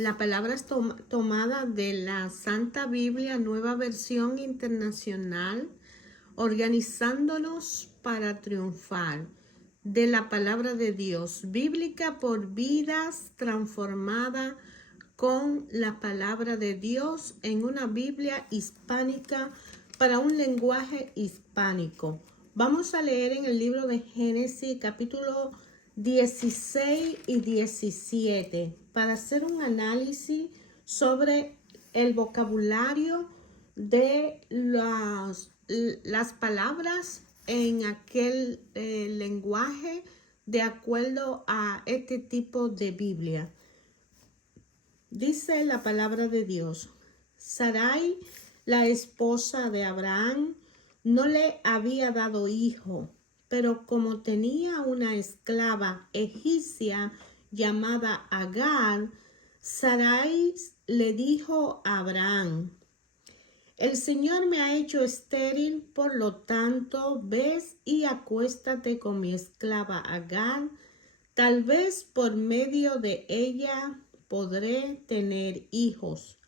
La palabra es tomada de la Santa Biblia, Nueva Versión Internacional, organizándonos para triunfar, de la palabra de Dios, bíblica por vidas transformadas con la palabra de Dios en una Biblia hispánica para un lenguaje hispánico. Vamos a leer en el libro de Génesis capítulo 16 y 17 para hacer un análisis sobre el vocabulario de las palabras en aquel lenguaje de acuerdo a este tipo de Biblia. Dice la palabra de Dios: Sarai, la esposa de Abraham, no le había dado hijo, pero como tenía una esclava egipcia llamada Agar, Sarai le dijo a Abraham: el Señor me ha hecho estéril, por lo tanto, ves y acuéstate con mi esclava Agar, tal vez por medio de ella podré tener hijos.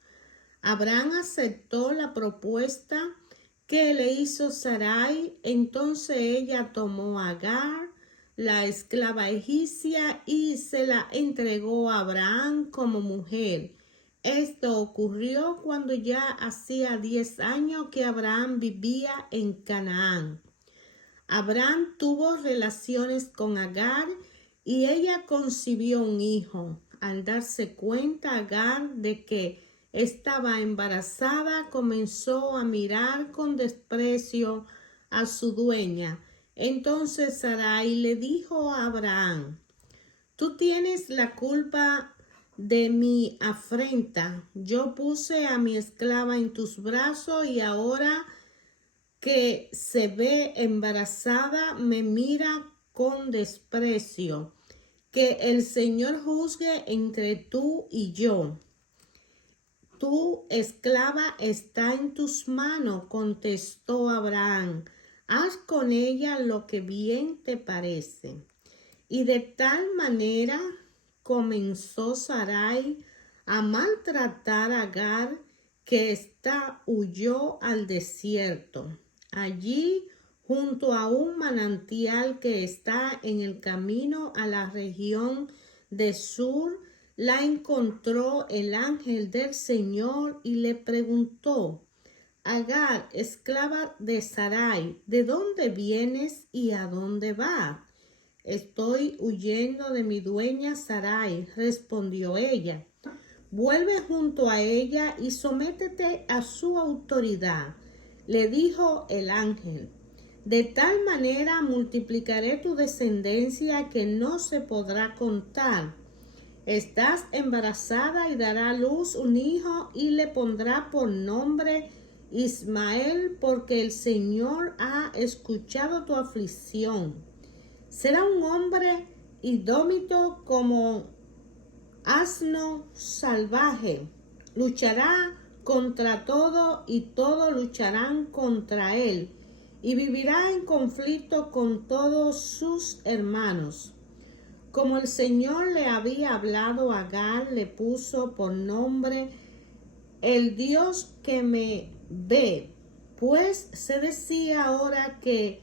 Abraham aceptó la propuesta que le hizo Sarai. Entonces ella tomó a Agar, la esclava egipcia, y se la entregó a Abraham como mujer. Esto ocurrió cuando ya hacía 10 años que Abraham vivía en Canaán. Abraham tuvo relaciones con Agar y ella concibió un hijo. Al darse cuenta Agar de que estaba embarazada, comenzó a mirar con desprecio a su dueña. Entonces Sarai le dijo a Abraham: tú tienes la culpa de mi afrenta. Yo puse a mi esclava en tus brazos y ahora que se ve embarazada me mira con desprecio. Que el Señor juzgue entre tú y yo. Tu esclava está en tus manos, contestó Abraham. Haz con ella lo que bien te parece. Y de tal manera comenzó Sarai a maltratar a Agar, que ésta huyó al desierto. Allí, junto a un manantial que está en el camino a la región de Sur, la encontró el ángel del Señor y le preguntó: Agar, esclava de Sarai, ¿de dónde vienes y a dónde vas? Estoy huyendo de mi dueña Sarai, respondió ella. Vuelve junto a ella y sométete a su autoridad, le dijo el ángel. De tal manera multiplicaré tu descendencia que no se podrá contar. Estás embarazada y dará a luz un hijo y le pondrá por nombre Ismael, porque el Señor ha escuchado tu aflicción. Será un hombre indómito como asno salvaje. Luchará contra todo y todos lucharán contra él, y vivirá en conflicto con todos sus hermanos. Como el Señor le había hablado a Agar, le puso por nombre el Dios que me ve, pues se decía ahora que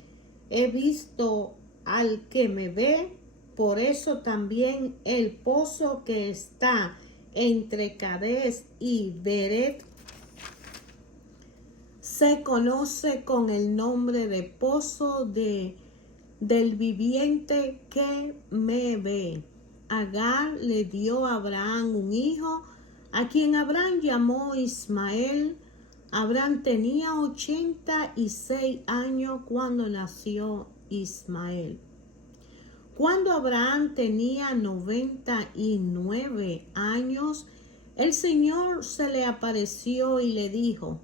he visto al que me ve. Por eso también el pozo que está entre Cades y Beret se conoce con el nombre de pozo del viviente que me ve. Agar le dio a Abraham un hijo, a quien Abraham llamó Ismael. Abraham tenía 86 años cuando nació Ismael. Cuando Abraham tenía 99 años, el Señor se le apareció y le dijo: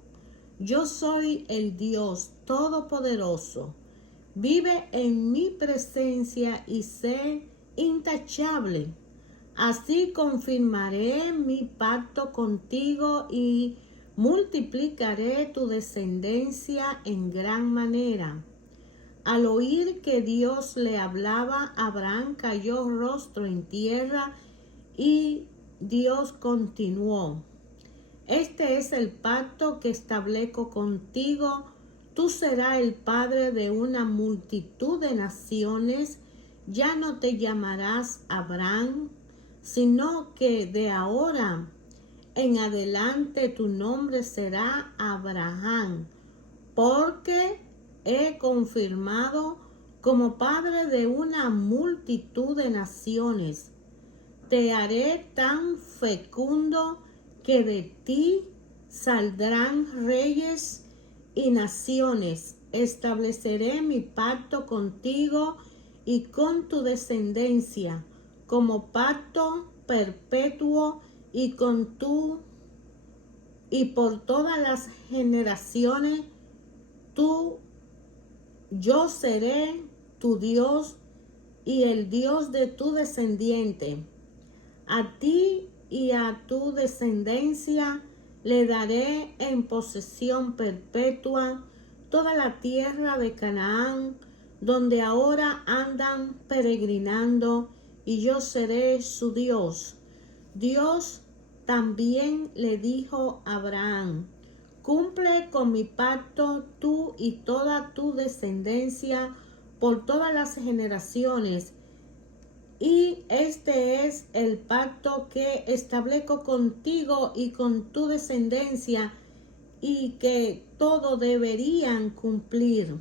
yo soy el Dios Todopoderoso. Vive en mi presencia y sé intachable. Así confirmaré mi pacto contigo y multiplicaré tu descendencia en gran manera. Al oír que Dios le hablaba, Abraham cayó rostro en tierra y Dios continuó: este es el pacto que establezco contigo. Tú serás el padre de una multitud de naciones. Ya no te llamarás Abraham, sino que de ahora en adelante tu nombre será Abraham, porque he confirmado como padre de una multitud de naciones. Te haré tan fecundo que de ti saldrán reyes y naciones. Estableceré mi pacto contigo y con tu descendencia como pacto perpetuo y por todas las generaciones. Yo seré tu Dios y el Dios de tu descendiente. A ti y a tu descendencia le daré en posesión perpetua toda la tierra de Canaán, donde ahora andan peregrinando, y yo seré su Dios. Dios también le dijo a Abraham: cumple con mi pacto tú y toda tu descendencia por todas las generaciones. Y este es el pacto que establezco contigo y con tu descendencia, y que todos deberían cumplir.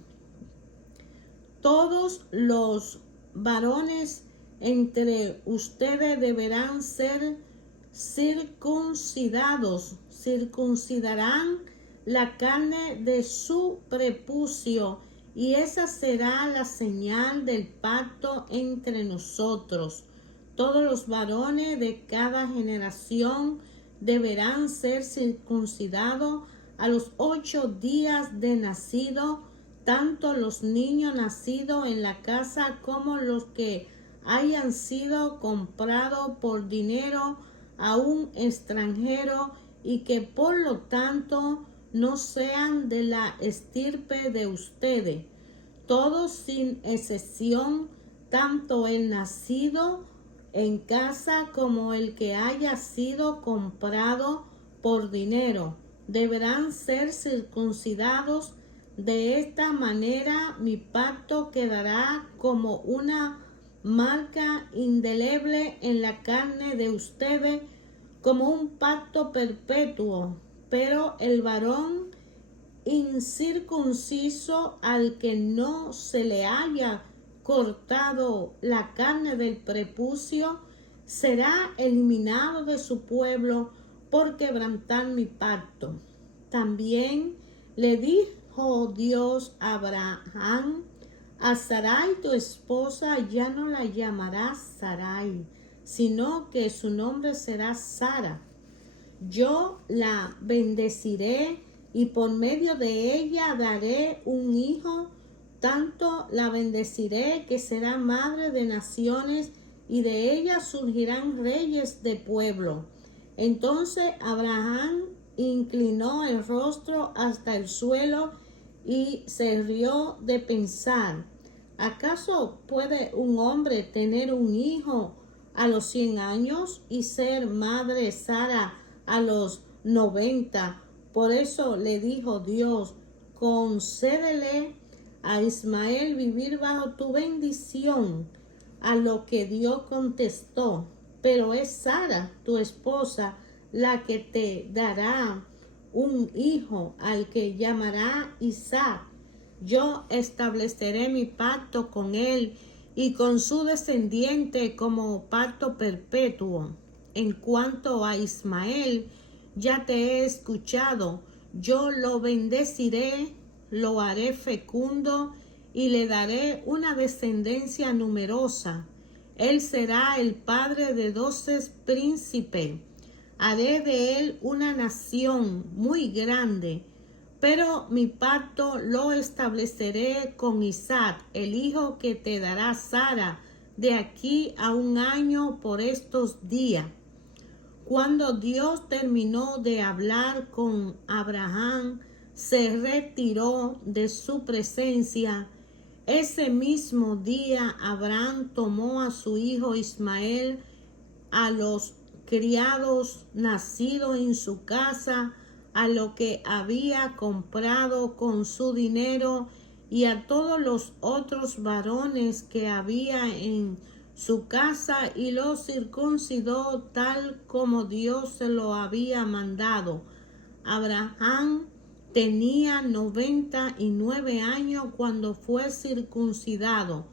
Todos los varones entre ustedes deberán ser circuncidados. Circuncidarán la carne de su prepucio, y esa será la señal del pacto entre nosotros. Todos los varones de cada generación deberán ser circuncidados a los 8 días de nacido, tanto los niños nacidos en la casa como los que hayan sido comprados por dinero a un extranjero, y que por lo tanto no sean de la estirpe de ustedes. Todos sin excepción, tanto el nacido en casa como el que haya sido comprado por dinero, deberán ser circuncidados. De esta manera mi pacto quedará como una marca indeleble en la carne de ustedes, como un pacto perpetuo. Pero el varón incircunciso, al que no se le haya cortado la carne del prepucio, será eliminado de su pueblo por quebrantar mi pacto. También le dijo Dios a Abraham: a Sarai tu esposa ya no la llamarás Sarai, sino que su nombre será Sara. Yo la bendeciré y por medio de ella daré un hijo. Tanto la bendeciré que será madre de naciones, y de ella surgirán reyes de pueblo. Entonces Abraham inclinó el rostro hasta el suelo y se rió de pensar: ¿acaso puede un hombre tener un hijo a los 100 años y ser madre Sara a los 90? Por eso le dijo Dios: concédele a Ismael vivir bajo tu bendición. A lo que Dios contestó: pero es Sara, tu esposa, la que te dará un hijo, al que llamará Isaac. Yo estableceré mi pacto con él y con su descendiente como pacto perpetuo. En cuanto a Ismael, ya te he escuchado. Yo lo bendeciré, lo haré fecundo y le daré una descendencia numerosa. Él será el padre de 12 príncipes. Haré de él una nación muy grande. Pero mi pacto lo estableceré con Isaac, el hijo que te dará Sara, de aquí a 1 año por estos días. Cuando Dios terminó de hablar con Abraham, se retiró de su presencia. Ese mismo día Abraham tomó a su hijo Ismael, a los criados nacidos en su casa, a lo que había comprado con su dinero, y a todos los otros varones que había en su casa, y los circuncidó tal como Dios se lo había mandado. Abraham tenía 99 años cuando fue circuncidado,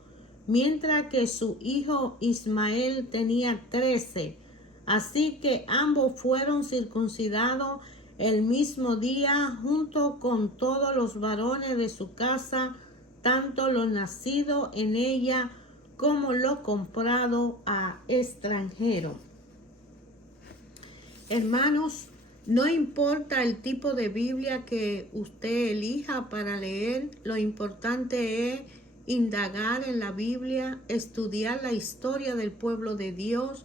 mientras que su hijo Ismael tenía 13. Así que ambos fueron circuncidados el mismo día, junto con todos los varones de su casa, tanto los nacidos en ella como los comprados a extranjero. Hermanos, no importa el tipo de Biblia que usted elija para leer, lo importante es indagar en la Biblia, estudiar la historia del pueblo de Dios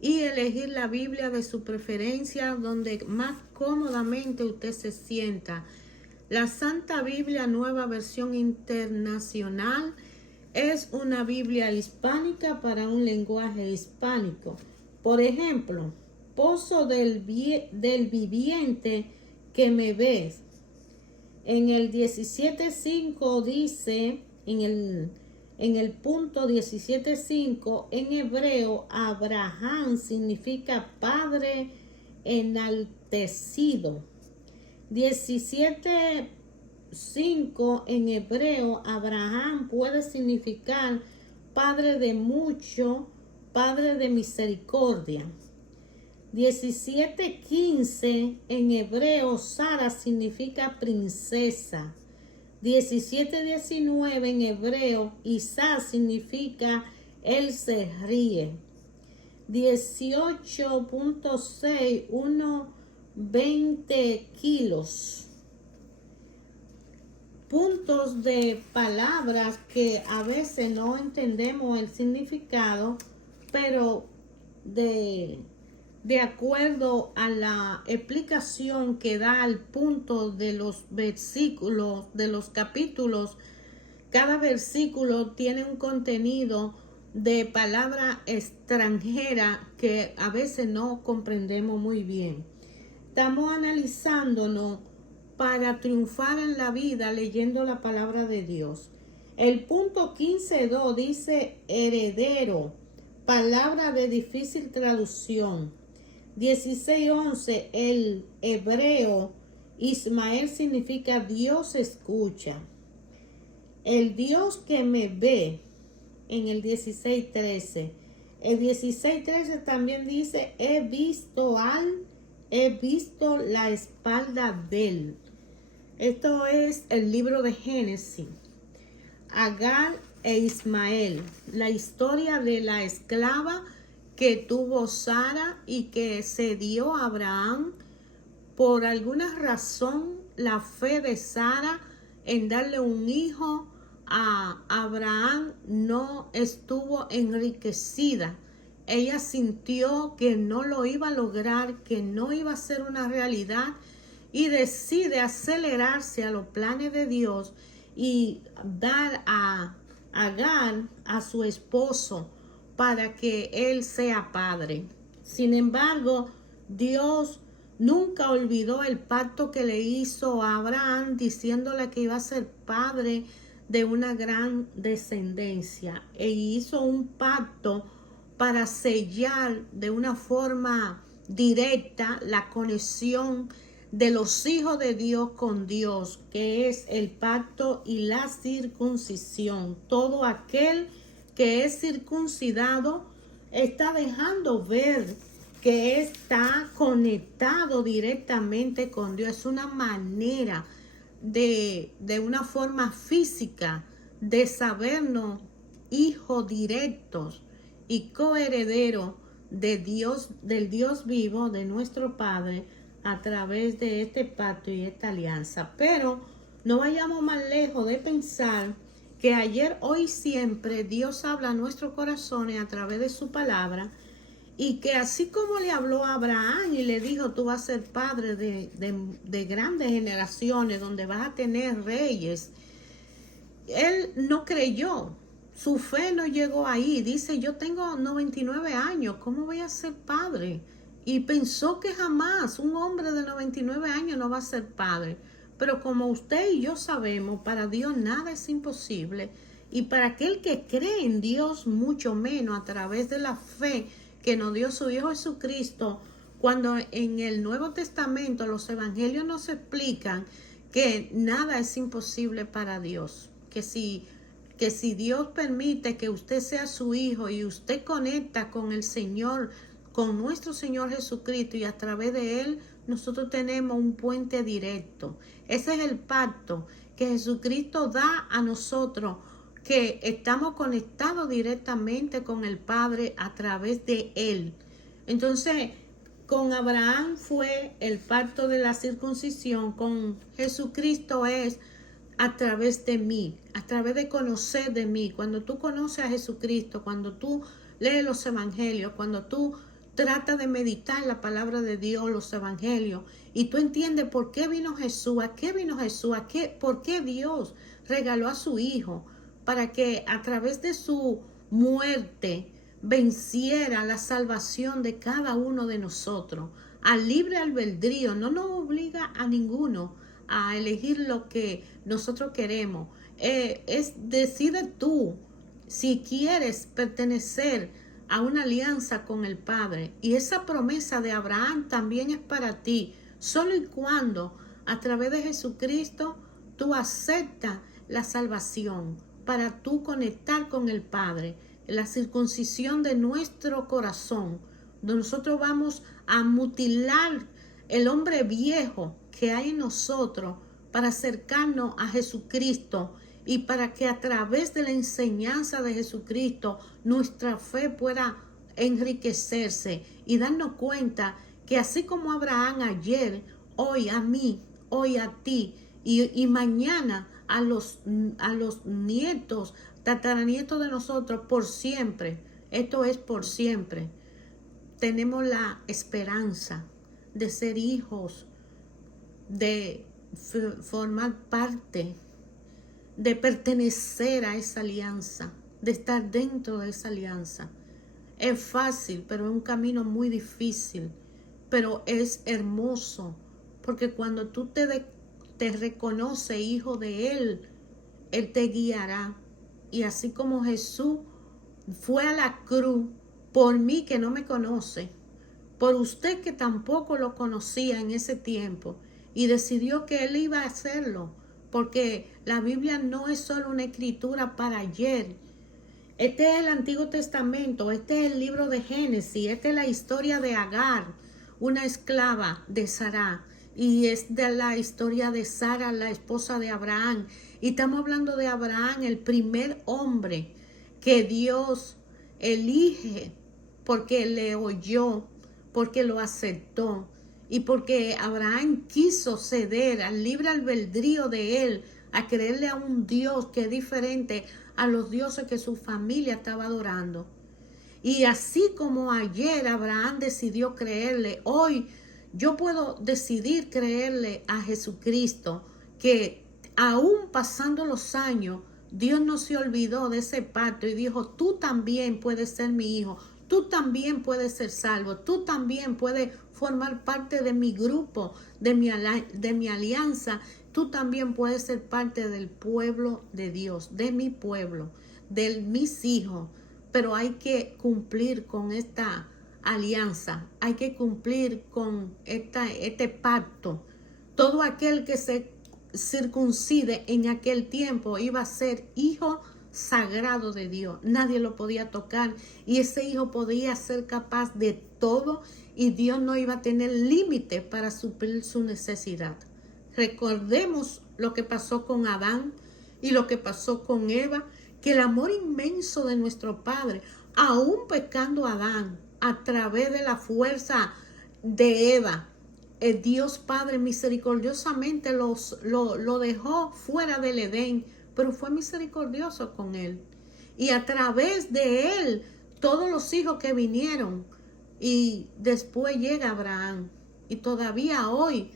y elegir la Biblia de su preferencia donde más cómodamente usted se sienta. La Santa Biblia Nueva Versión Internacional es una Biblia hispánica para un lenguaje hispánico. Por ejemplo, Pozo del viviente que me ves. En el 17.5 dice, en el punto 17.5, en hebreo, Abraham significa padre enaltecido. 17.5 en hebreo, Abraham puede significar padre de mucho, padre de misericordia. 17.15 en hebreo, Sara significa princesa. 17.19 en hebreo, Isaac significa él se ríe. 18.6, 20 kilos. Puntos de palabras que a veces no entendemos el significado, pero de acuerdo a la explicación que da al punto de los versículos, de los capítulos, cada versículo tiene un contenido de palabra extranjera que a veces no comprendemos muy bien. Estamos analizándonos para triunfar en la vida leyendo la palabra de Dios. El punto 15.2 dice heredero, palabra de difícil traducción. 16.11, el hebreo Ismael significa Dios escucha. El Dios que me ve en el 16.13. El 16.13 también dice he visto la espalda de él. Esto es el libro de Génesis. Agar e Ismael, la historia de la esclava que tuvo Sara y que se dio a Abraham. Por alguna razón, la fe de Sara en darle un hijo a Abraham no estuvo enriquecida. Ella sintió que no lo iba a lograr, que no iba a ser una realidad, y decide acelerarse a los planes de Dios y dar a Agar a su esposo para que él sea padre. Sin embargo, Dios nunca olvidó el pacto que le hizo a Abraham, diciéndole que iba a ser padre de una gran descendencia. E hizo un pacto para sellar de una forma directa la conexión de los hijos de Dios con Dios, que es el pacto y la circuncisión. Todo aquel que es circuncidado está dejando ver que está conectado directamente con Dios. Es una manera de una forma física de sabernos hijos directos y coherederos de Dios, del Dios vivo, de nuestro Padre, a través de este pacto y esta alianza. Pero no vayamos más lejos de pensar que ayer, hoy, siempre Dios habla a nuestros corazones a través de su palabra, y que así como le habló a Abraham y le dijo tú vas a ser padre de grandes generaciones donde vas a tener reyes, él no creyó, su fe no llegó ahí. Dice, yo tengo 99 años, ¿cómo voy a ser padre? y pensó que jamás un hombre de 99 años no va a ser padre. Pero como usted y yo sabemos, para Dios nada es imposible. Y para aquel que cree en Dios, mucho menos a través de la fe que nos dio su Hijo Jesucristo. Cuando en el Nuevo Testamento los evangelios nos explican que nada es imposible para Dios. Que si Dios permite que usted sea su hijo y usted conecta con el Señor, con nuestro Señor Jesucristo, y a través de Él nosotros tenemos un puente directo. Ese es el pacto que Jesucristo da a nosotros, que estamos conectados directamente con el Padre a través de Él. Entonces, con Abraham fue el pacto de la circuncisión, con Jesucristo es a través de mí, a través de conocer de mí. Cuando tú conoces a Jesucristo, cuando tú lees los evangelios, cuando tú tratas de meditar la palabra de Dios, los evangelios, y tú entiendes por qué vino Jesús, a qué vino Jesús, por qué Dios regaló a su Hijo, para que a través de su muerte venciera la salvación de cada uno de nosotros. Al libre albedrío, no nos obliga a ninguno a elegir lo que nosotros queremos. Decide tú si quieres pertenecer a una alianza con el Padre. Y esa promesa de Abraham también es para ti, solo y cuando a través de Jesucristo tú aceptas la salvación, para tú conectar con el Padre, la circuncisión de nuestro corazón, donde nosotros vamos a mutilar el hombre viejo que hay en nosotros para acercarnos a Jesucristo, y para que a través de la enseñanza de Jesucristo nuestra fe pueda enriquecerse y darnos cuenta que así como Abraham ayer, hoy a mí, hoy a ti y mañana a los nietos, tataranietos de nosotros por siempre, esto es por siempre, tenemos la esperanza de ser hijos, de formar parte, de pertenecer a esa alianza, de estar dentro de esa alianza. Es fácil, pero es un camino muy difícil, pero es hermoso, porque cuando tú te reconoces hijo de Él, Él te guiará. Y así como Jesús fue a la cruz por mí que no me conoce, por usted que tampoco lo conocía en ese tiempo, y decidió que Él iba a hacerlo, porque la Biblia no es solo una escritura para ayer. Este es el Antiguo Testamento, este es el libro de Génesis, esta es la historia de Agar, una esclava de Sará, y es de la historia de Sara, la esposa de Abraham. Y estamos hablando de Abraham, el primer hombre que Dios elige porque le oyó, porque lo aceptó, y porque Abraham quiso ceder al libre albedrío de él, a creerle a un Dios que es diferente a los dioses que su familia estaba adorando. Y así como ayer Abraham decidió creerle, hoy yo puedo decidir creerle a Jesucristo, que aún pasando los años, Dios no se olvidó de ese pacto y dijo, tú también puedes ser mi hijo, tú también puedes ser salvo, tú también puedes formar parte de mi grupo, de mi alianza, tú también puedes ser parte del pueblo de Dios, de mi pueblo, de mis hijos. Pero hay que cumplir con esta alianza, hay que cumplir con este pacto. Todo aquel que se circuncide en aquel tiempo iba a ser hijo sagrado de Dios. Nadie lo podía tocar y ese hijo podía ser capaz de todo y Dios no iba a tener límite para suplir su necesidad. Recordemos lo que pasó con Adán y lo que pasó con Eva, que el amor inmenso de nuestro Padre, aún pecando Adán, a través de la fuerza de Eva, el Dios Padre misericordiosamente lo dejó fuera del Edén, pero fue misericordioso con él. Y a través de él, todos los hijos que vinieron, y después llega Abraham. Y todavía hoy,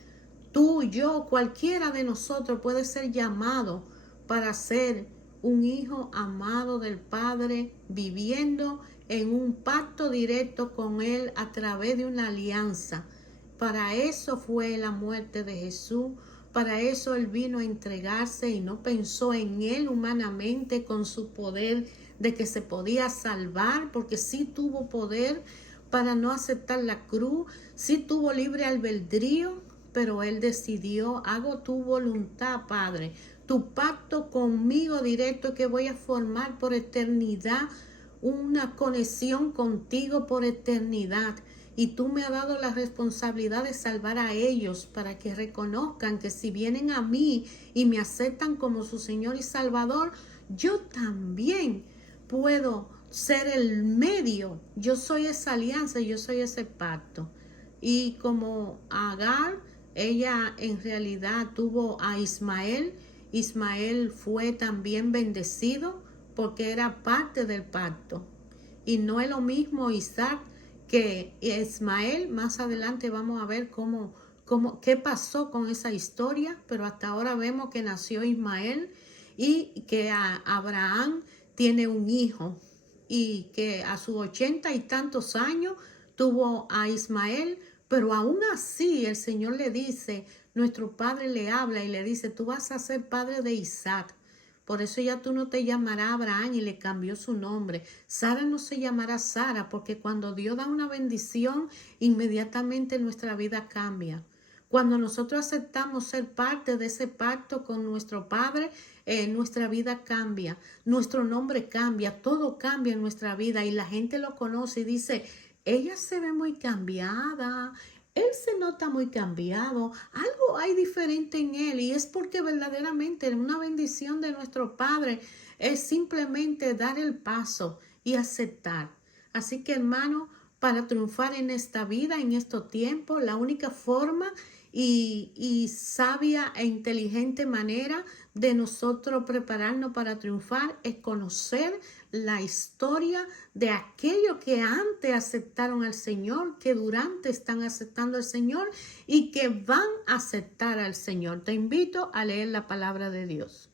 tú, yo, cualquiera de nosotros puede ser llamado para ser un hijo amado del Padre, viviendo en un pacto directo con Él a través de una alianza. Para eso fue la muerte de Jesús. Para eso Él vino a entregarse y no pensó en Él humanamente con su poder de que se podía salvar, porque sí tuvo poder para no aceptar la cruz, sí tuvo libre albedrío, pero Él decidió: hago tu voluntad, Padre, tu pacto conmigo directo que voy a formar por eternidad, una conexión contigo por eternidad. Y tú me has dado la responsabilidad de salvar a ellos para que reconozcan que si vienen a mí y me aceptan como su Señor y Salvador, yo también puedo ser el medio. Yo soy esa alianza, yo soy ese pacto. Y como Agar, ella en realidad tuvo a Ismael. Ismael fue también bendecido porque era parte del pacto. Y no es lo mismo Isaac que Ismael. Más adelante vamos a ver qué pasó con esa historia, pero hasta ahora vemos que nació Ismael y que Abraham tiene un hijo y que a sus 80 y tantos años tuvo a Ismael, pero aún así el Señor le dice, nuestro padre le habla y le dice: tú vas a ser padre de Isaac. Por eso ya tú no te llamarás Abraham, y le cambió su nombre. Sara no se llamará Sara, porque cuando Dios da una bendición, inmediatamente nuestra vida cambia. Cuando nosotros aceptamos ser parte de ese pacto con nuestro Padre, nuestra vida cambia, nuestro nombre cambia, todo cambia en nuestra vida y la gente lo conoce y dice: ella se ve muy cambiada, él se nota muy cambiado, algo hay diferente en él, y es porque verdaderamente una bendición de nuestro Padre es simplemente dar el paso y aceptar. Así que, hermano, para triunfar en esta vida, en estos tiempos, la única forma y sabia e inteligente manera de nosotros prepararnos para triunfar es conocer la historia de aquellos que antes aceptaron al Señor, que durante están aceptando al Señor y que van a aceptar al Señor. Te invito a leer la palabra de Dios.